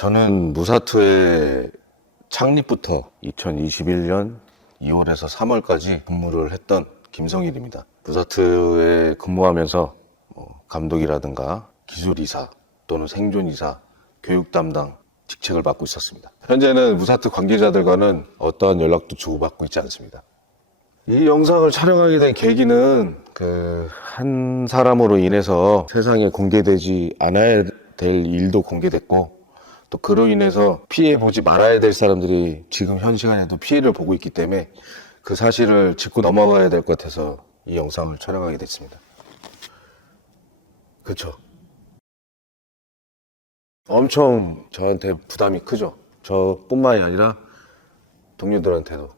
저는 무사투의 창립부터 2021년 2월에서 3월까지 근무를 했던 김성일입니다. 무사투에 근무하면서 감독이라든가 기술이사 또는 생존이사, 교육 담당 직책을 맡고 있었습니다. 현재는 무사투 관계자들과는 어떠한 연락도 주고받고 있지 않습니다. 이 영상을 촬영하게 된 계기는 한 사람으로 인해서 세상에 공개되지 않아야 될 일도 공개됐고, 또 그로 인해서 피해보지 말아야 될 사람들이 지금 현 시간에도 피해를 보고 있기 때문에 그 사실을 짚고 넘어가야 될 것 같아서 이 영상을 촬영하게 됐습니다. 그렇죠. 엄청 저한테 부담이 크죠. 저뿐만이 아니라 동료들한테도.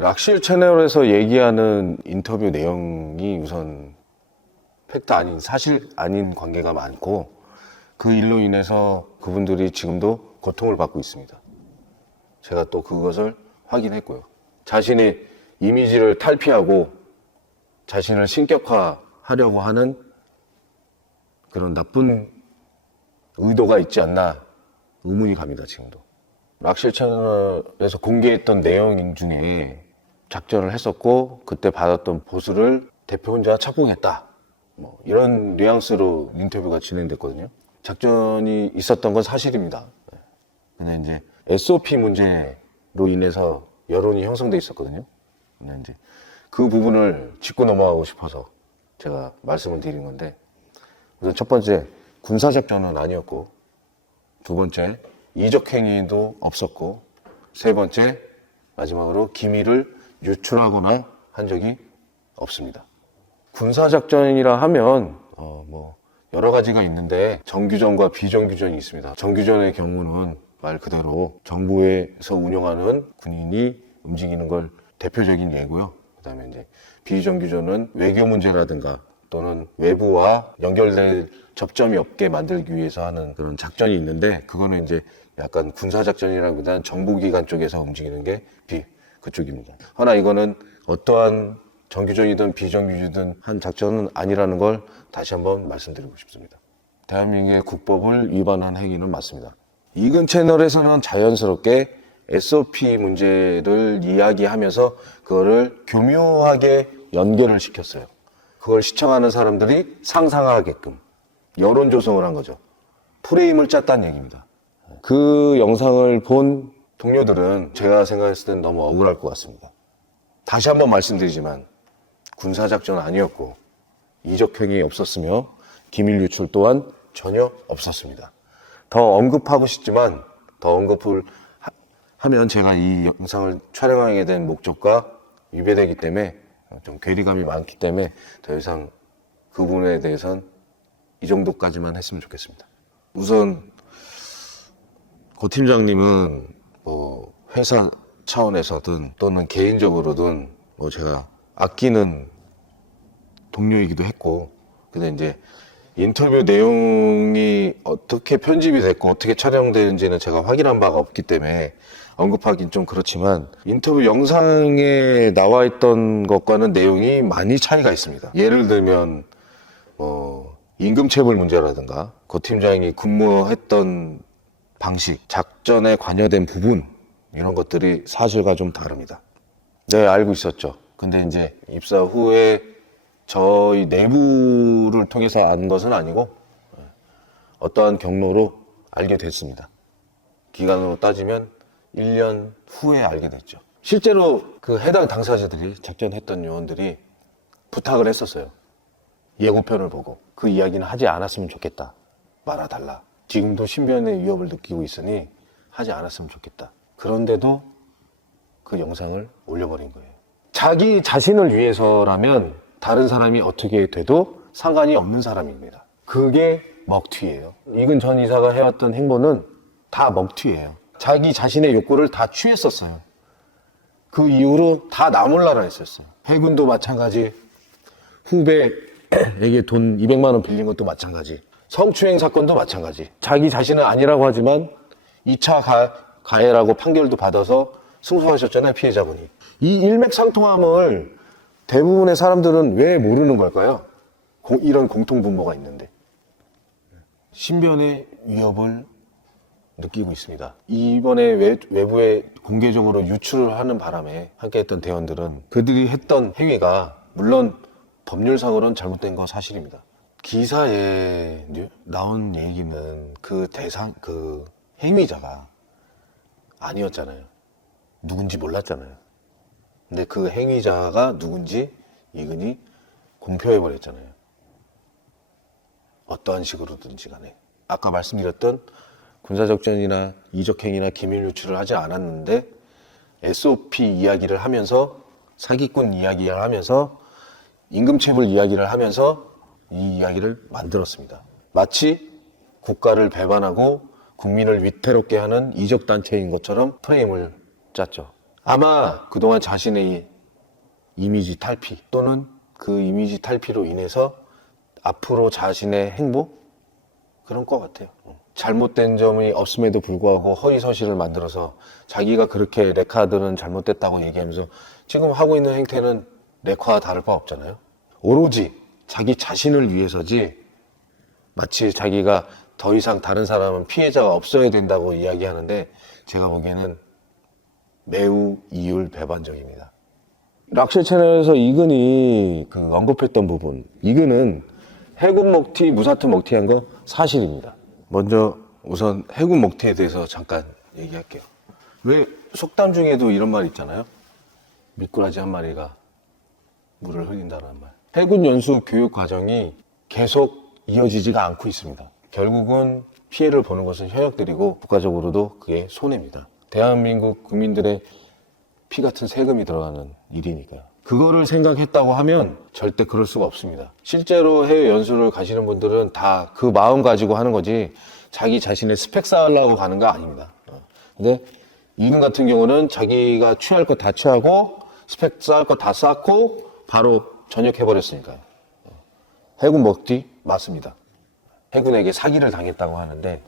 락실 채널에서 얘기하는 인터뷰 내용이 우선 팩트 아닌, 사실 아닌 관계가 많고, 그 일로 인해서 그분들이 지금도 고통을 받고 있습니다. 제가 또 그것을 확인했고요. 자신의 이미지를 탈피하고 자신을 신격화하려고 하는 그런 나쁜 의도가 있지 않나 의문이 갑니다, 지금도. 락실 채널에서 공개했던 내용 중에 작전을 했었고 그때 받았던 보수를 대표 혼자 착공했다, 이런 뉘앙스로 인터뷰가 진행됐거든요. 작전이 있었던 건 사실입니다. 근데 이제 SOP 문제로 인해서 여론이 형성돼 있었거든요. 근데 이제 그 부분을 짚고 넘어가고 싶어서 제가 말씀을 드린 건데, 우선 첫 번째, 군사작전은 아니었고, 두 번째, 이적행위도 없었고, 세 번째, 마지막으로 기밀을 유출하거나 한 적이 없습니다. 군사작전이라 하면 여러 가지가 있는데 정규전과 비정규전이 있습니다. 정규전의 경우는 말 그대로 정부에서 운영하는 군인이 움직이는 걸 대표적인 예고요. 그다음에 이제 비정규전은 외교 문제라든가 또는 외부와 연결될 접점이 없게 만들기 위해서 하는 그런 작전이 있는데, 그거는 이제 약간 군사작전이라기보다는 정보기관 쪽에서 움직이는 게 그쪽입니다. 하나 이거는 어떠한 정규전이든 비정규전이든 한 작전은 아니라는 걸 다시 한번 말씀드리고 싶습니다. 대한민국의 국법을 위반한 행위는 맞습니다. 이근 채널에서는 자연스럽게 SOP 문제를 이야기하면서 그거를 교묘하게 연결을 시켰어요. 그걸 시청하는 사람들이 상상하게끔 여론 조성을 한 거죠. 프레임을 짰다는 얘기입니다. 그 영상을 본 동료들은 제가 생각했을 땐 너무 억울할 것 같습니다. 다시 한번 말씀드리지만 군사작전 아니었고 이적행위 없었으며 기밀 유출 또한 전혀 없었습니다. 더 언급하고 싶지만 더 언급을 하면 제가 이 영상을 촬영하게 된 목적과 위배되기 때문에 좀 괴리감이 많기 때문에 더 이상 그 부분에 대해서는 이 정도까지만 했으면 좋겠습니다. 우선 고 팀장님은 회사 차원에서든 또는 개인적으로든 제가 아끼는 동료이기도 했고, 근데 이제 인터뷰 내용이 어떻게 편집이 됐고 어떻게 촬영되는지는 제가 확인한 바가 없기 때문에 언급하긴 좀 그렇지만, 인터뷰 영상에 나와 있던 것과는 내용이 많이 차이가 있습니다. 예를 들면 임금체불 문제라든가 고 팀장이 근무했던 방식, 작전에 관여된 부분, 이런 것들이 사실과 좀 다릅니다. 네, 알고 있었죠. 근데 이제 입사 후에 저희 내부를 통해서 안 것은 아니고 어떠한 경로로 알게 됐습니다. 기간으로 따지면 1년 후에 알게 됐죠. 실제로 그 해당 당사자들이, 작전했던 요원들이 부탁을 했었어요. 예고편을 보고 그 이야기는 하지 않았으면 좋겠다, 말아달라. 지금도 신변의 위협을 느끼고 있으니 하지 않았으면 좋겠다. 그런데도 그 영상을 올려버린 거예요. 자기 자신을 위해서라면 다른 사람이 어떻게 돼도 상관이 없는 사람입니다. 그게 먹튀예요. 이근 전 이사가 해왔던 행보는 다 먹튀예요. 자기 자신의 욕구를 다 취했었어요. 그 이후로 다 나 몰라라 했었어요. 해군도 마찬가지, 후배에게 돈 200만 원 빌린 것도 마찬가지, 성추행 사건도 마찬가지. 자기 자신은 아니라고 하지만 2차 가해라고 판결도 받아서 승소하셨잖아요, 피해자분이. 이 일맥상통함을 대부분의 사람들은 왜 모르는 걸까요? 이런 공통분모가 있는데. 신변의 위협을 느끼고 있습니다. 이번에 외부에 공개적으로 유출을 하는 바람에 함께했던 대원들은 그들이 했던 행위가 물론 법률상으로는 잘못된 건 사실입니다. 기사에 나온 얘기는 그 행위자가 아니었잖아요. 누군지 몰랐잖아요. 근데 그 행위자가 누군지 이근이 공표해버렸잖아요. 어떠한 식으로든지 간에. 아까 말씀드렸던 군사적전이나 이적행위나 기밀 유출을 하지 않았는데 SOP 이야기를 하면서 사기꾼 이야기를 하면서 임금체불 이야기를 하면서 이 이야기를 만들었습니다. 마치 국가를 배반하고 국민을 위태롭게 하는 이적단체인 것처럼 프레임을 짰죠. 아마 그동안 자신의 이미지 탈피 또는 그 이미지 탈피로 인해서 앞으로 자신의 행복? 그런 것 같아요. 잘못된 점이 없음에도 불구하고 허위서실을 만들어서 자기가 그렇게 레카들은 잘못됐다고 얘기하면서 지금 하고 있는 행태는 레카와 다를 바 없잖아요. 오로지 자기 자신을 위해서지 마치 자기가 더 이상 다른 사람은 피해자가 없어야 된다고 이야기하는데 제가 보기에는 매우 이율배반적입니다. 락실 채널에서 이근이 언급했던 부분, 이근은 해군 먹튀, 무사트 먹튀한 거 사실입니다. 먼저 우선 해군 먹튀에 대해서 잠깐 얘기할게요. 왜 속담 중에도 이런 말 있잖아요. 미꾸라지 한 마리가 물을 흐린다는 말. 해군 연수 교육 과정이 계속 이어지지가 않고 있습니다. 결국은 피해를 보는 것은 현역들이고 국가적으로도 그게 손해입니다. 대한민국 국민들의 피 같은 세금이 들어가는 일이니까요. 그거를 생각했다고 하면 절대 그럴 수가 없습니다. 실제로 해외 연수를 가시는 분들은 다 그 마음 가지고 하는 거지 자기 자신의 스펙 쌓으려고 가는 거 아닙니다. 근데 이분 같은 경우는 자기가 취할 거 다 취하고 스펙 쌓을 거 다 쌓고 바로 전역해버렸으니까요. 해군 먹튀 맞습니다. 해군에게 사기를 당했다고 하는데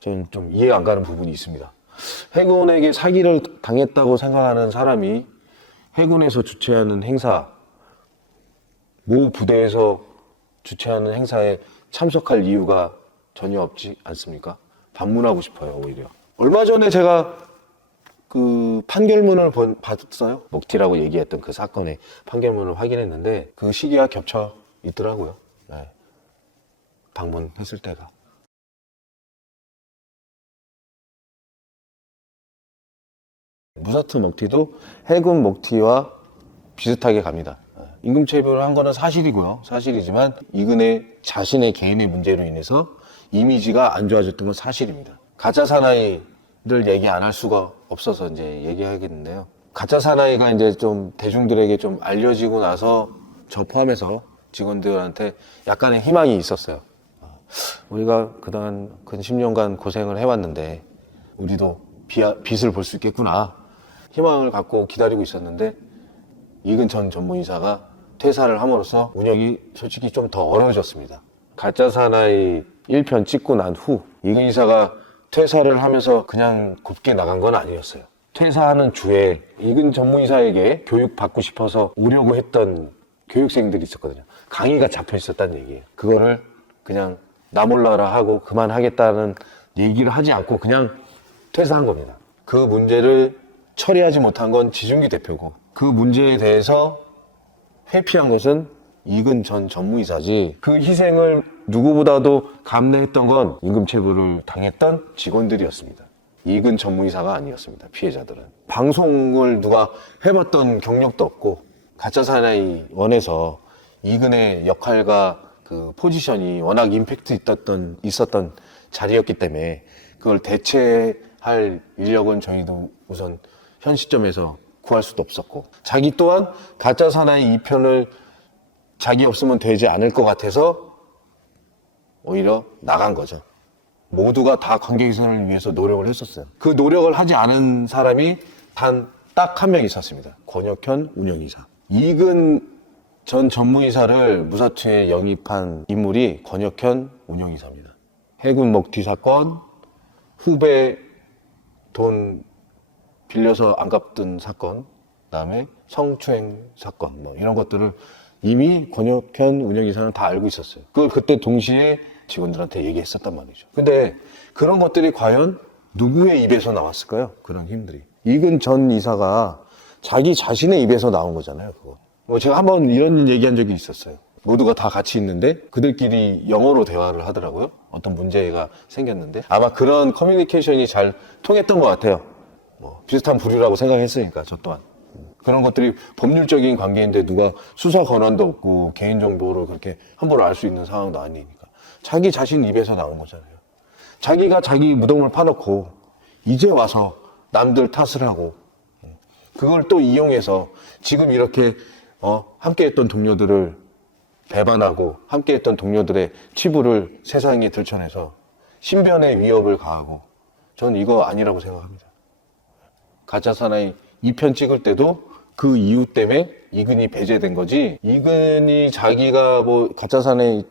저는 좀 이해 안 가는 부분이 있습니다. 해군에게 사기를 당했다고 생각하는 사람이 해군에서 주최하는 행사, 모 부대에서 주최하는 행사에 참석할 이유가 전혀 없지 않습니까? 반문하고 싶어요, 오히려. 얼마 전에 제가 그 판결문을 봤어요. 먹튀라고 얘기했던 그 사건의 판결문을 확인했는데 그 시기와 겹쳐 있더라고요. 네. 방문했을 때가. 무사트 먹튀도 해군 먹튀와 비슷하게 갑니다. 임금체불을 한 거는 사실이고요. 사실이지만 이근의 자신의 개인의 문제로 인해서 이미지가 안 좋아졌던 건 사실입니다. 가짜 사나이를 얘기 안 할 수가 없어서 이제 얘기하겠는데요. 가짜 사나이가 이제 좀 대중들에게 좀 알려지고 나서 저 포함해서 직원들한테 약간의 희망이 있었어요. 우리가 그동안 근 10년간 고생을 해왔는데 우리도 빛을 볼 수 있겠구나. 희망을 갖고 기다리고 있었는데 이근 전 전무이사가 퇴사를 함으로써 운영이 솔직히 좀 더 어려워졌습니다. 가짜 사나이 1편 찍고 난 후 이근 이사가 퇴사를 하면서 그냥 곱게 나간 건 아니었어요. 퇴사하는 주에 이근 전무이사에게 교육받고 싶어서 오려고 했던 교육생들이 있었거든요. 강의가 잡혀 있었다는 얘기예요. 그거를 그냥 나 몰라라 하고 그만하겠다는 얘기를 하지 않고 그냥 퇴사한 겁니다. 그 문제를 처리하지 못한 건 지중기 대표고 그 문제에 대해서 회피한 것은 이근 전 전무이사지 그 희생을 누구보다도 감내했던 건 임금체불을 당했던 직원들이었습니다. 이근 전무이사가 아니었습니다. 피해자들은. 방송을 누가 해봤던 경력도 없고 가짜 사나이 원에서 이근의 역할과 그 포지션이 워낙 임팩트 있었던 자리였기 때문에 그걸 대체할 인력은 저희도 우선 현 시점에서 구할 수도 없었고 자기 또한 가짜 사나이 2편을 자기 없으면 되지 않을 것 같아서 오히려 나간 거죠. 모두가 다 관계개선을 위해서 노력을 했었어요. 그 노력을 하지 않은 사람이 딱 한 명 있었습니다. 권혁현 운영이사. 이근 전 전무이사를 무사투에 영입한 인물이 권혁현 운영이사입니다. 해군 먹튀 사건, 후배 돈 빌려서 안 갚던 사건, 그다음에 성추행 사건, 뭐 이런 것들을 이미 권혁현 운영이사는 다 알고 있었어요. 그걸 그때 동시에 직원들한테 얘기했었단 말이죠. 근데 그런 것들이 과연 누구의 입에서 나왔을까요? 그런 힘들이. 이근 전 이사가 자기 자신의 입에서 나온 거잖아요, 그거. 뭐 제가 한번 이런 얘기한 적이 있었어요. 모두가 다 같이 있는데 그들끼리 영어로 대화를 하더라고요. 어떤 문제가 생겼는데 아마 그런 커뮤니케이션이 잘 통했던 것 같아요. 뭐 비슷한 부류라고 생각했으니까 저 또한. 그런 것들이 법률적인 관계인데 누가 수사 권한도 없고 개인정보를 그렇게 함부로 알 수 있는 상황도 아니니까 자기 자신 입에서 나온 거잖아요. 자기가 자기 무덤을 파놓고 이제 와서 남들 탓을 하고 그걸 또 이용해서 지금 이렇게 함께했던 동료들을 배반하고 함께했던 동료들의 치부를 세상에 들춰내서 신변의 위협을 가하고 저는 이거 아니라고 생각합니다. 가짜 사나이 2편 찍을 때도 그 이유 때문에 이근이 배제된 거지. 이근이 자기가 뭐 가짜 사나이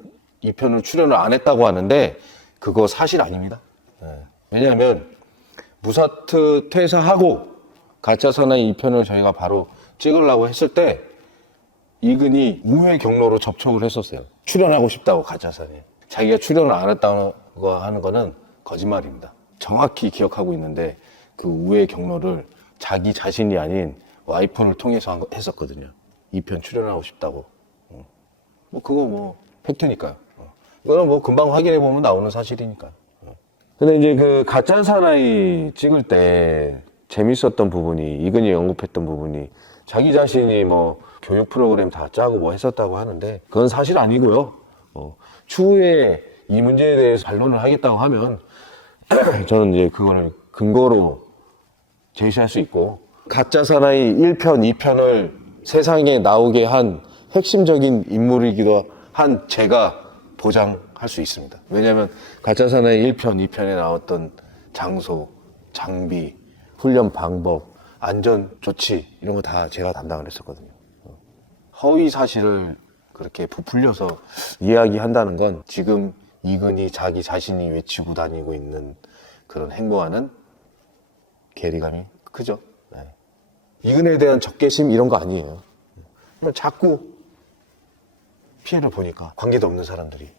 2편을 출연을 안 했다고 하는데 그거 사실 아닙니다. 왜냐하면 무사트 퇴사하고 가짜 사나이 2편을 저희가 바로 찍으려고 했을 때 이근이 우회 경로로 접촉을 했었어요. 출연하고 싶다고 가짜 사나이. 자기가 출연을 안 했다고 하는 거는 거짓말입니다. 정확히 기억하고 있는데 그 우회 경로를 자기 자신이 아닌 와이프를 통해서 했었거든요. 2편 출연하고 싶다고. 뭐 그거 뭐 팩트니까요. 이거는 뭐 금방 확인해 보면 나오는 사실이니까. 근데 이제 그 가짜 사나이 찍을 때 재밌었던 부분이 이근이 언급했던 부분이 자기 자신이 뭐 교육 프로그램 다 짜고 뭐 했었다고 하는데 그건 사실 아니고요. 추후에 이 문제에 대해서 반론을 하겠다고 하면 저는 이제 그거를 근거로 제시할 수 있고 가짜 사나이 1편, 2편을 세상에 나오게 한 핵심적인 인물이기도 한 제가 보장할 수 있습니다. 왜냐하면 가짜 사나이 1편, 2편에 나왔던 장소, 장비, 훈련 방법, 안전 조치 이런 거 다 제가 담당을 했었거든요. 허위 사실을 그렇게 부풀려서 이야기한다는 건 지금 이근이 자기 자신이 외치고 다니고 있는 그런 행보와는 괴리감이 크죠. 네. 이근에 대한 적개심 이런 거 아니에요. 자꾸 피해를 보니까 관계도 없는 사람들이